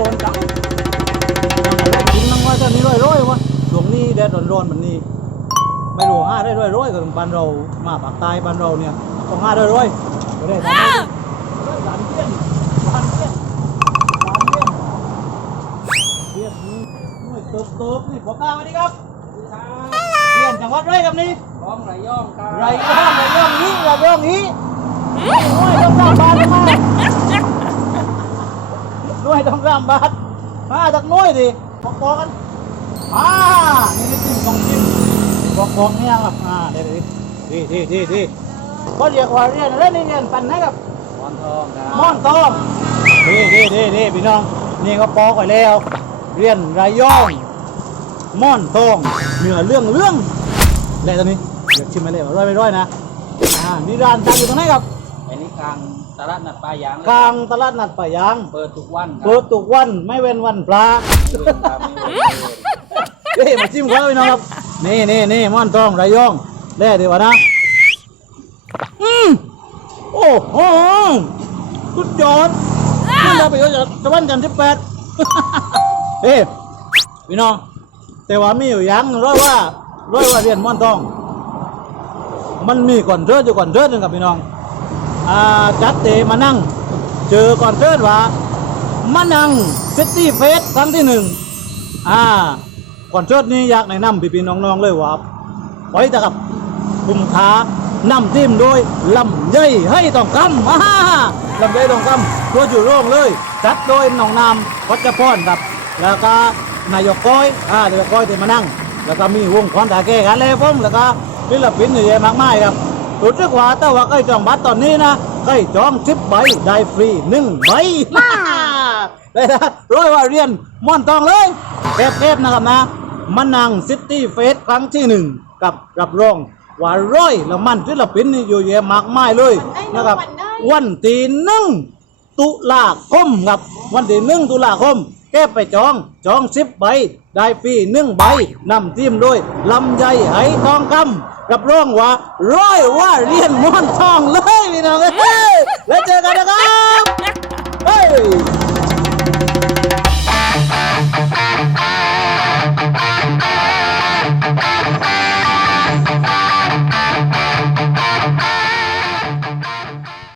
ร้อนจังกินนังว่าจะนี่ร้อยร้อยวะช่วงนี้แดดร้อนๆแบบนี้ ไม่รู้ห้าได้ร้อยร้อยกับบ้านเรามาปากใต้บ้านเราเนี่ยต้องห้าได้ร้อยไม่ได้ทำให้สามเที่ยนสามเที่ยนสามเที่ยนเที่ยนนี่หน่วยเติบเติบนี่ขอกลางมาดิครับเที่ยนจังหวัดไรครับนี่ร้องไรย่องครับไรย่องไรย่องนี้ไรย่องนี้หน่วยต้องรำบาทมาห น่วยต้องรำบาทมาจากหน่วยดิบอกบอกกันอ่านี่นี่จิ้มต้องจิ้มบอกบอกเนี่ยครับอ่าเดี๋ยวดีดีดีดีดีก็เรียกว่าเรียนอะไรนี่เรียนปันนะครับมอนทองครับม่อนตองนี่นี่นี่นี่พี่น้อง นี่ก็ปอกไปแล้ว เรียนไรย่องม่อนตองเหนือเรื่องเรื่องแล้วตอนนี้เดี๋ยวชิมไปเลยร้อยไปร้อยนะอ่านี่ร้านตั้งอยู่ตรงไหนครับ อันนี้กลางตลาดนัดปลายางกลางตลาดนัดป่ายางเปิดทุกวันครับเปิดทุกวันไม่เว้นวันพระไม่เว้นครับไม่เว้นเลยเฮ้ยมาจิ้มเขาพี่น้องครับนี่นี่นี่ม่อนตองไรย่องแล่ดีกว่านะอืมโอ้โหสุดยอดนี่เราไปเอาจากตะวันจันทร์ที่แปดเฮ้ยพี่น้องแต่ว่ามีอยู่อย่างหนึ่งร้อยว่าร้อยว่าเรียนม่อนทอง มันมีก่อนเทิดอยู่ก่อนเทิดหนึงกับพี่น้องอ่า จัดเตมานั่ง เจอก่อนเทิดว่ามานั่งซิตี้เฟสครั้งที่หนึ่งอ่าก่อนเทิดนี้อยากแนะนำพี่ๆน้องๆเลยว่าไว้แต่กับคุ้มค่านำทีมโดยลำไยให้ต้องคำอ่าลำไยต้องคำตัวอยู่โร่งเลยจัดโดยน้องนามวัชพรครับ แล้วก็นายกก้อยอ่านายกก้อยที่มานั่ง แล้วก็มีวงคอนตาแก้กันเลยผมแล้วก็ศิลปินเยอะแยะมากมายครับ รู้สึกว่าแต่ว่าใกล้จองบัตรตอนนี้นะใกล้จองสิบใบได้ฟรีหนึ่งใบเลยนะร้อยว่าเรียนม่อนทองเลยเทปๆนะครับนะมานั่งซิตี้เฟสครั้งที่หนึ่งกับรับรองว่าร้อยแล้วมันศิลปินนี่อยู่เยอะมากมายเลยนะครับ วันที่หนึ่งตุลาคมครับวันที่หนึ่งตุลาคม แก้ไปจอง จองสิบใบ ได้ฟรีหนึ่งใบนำทีมโดยลำไยไหทองคำรับรองว่าร้อยว่าเรียนม่อนทองเลยพี่น้องเอ้ยแล้วเจอกันนะครับเฮ้ย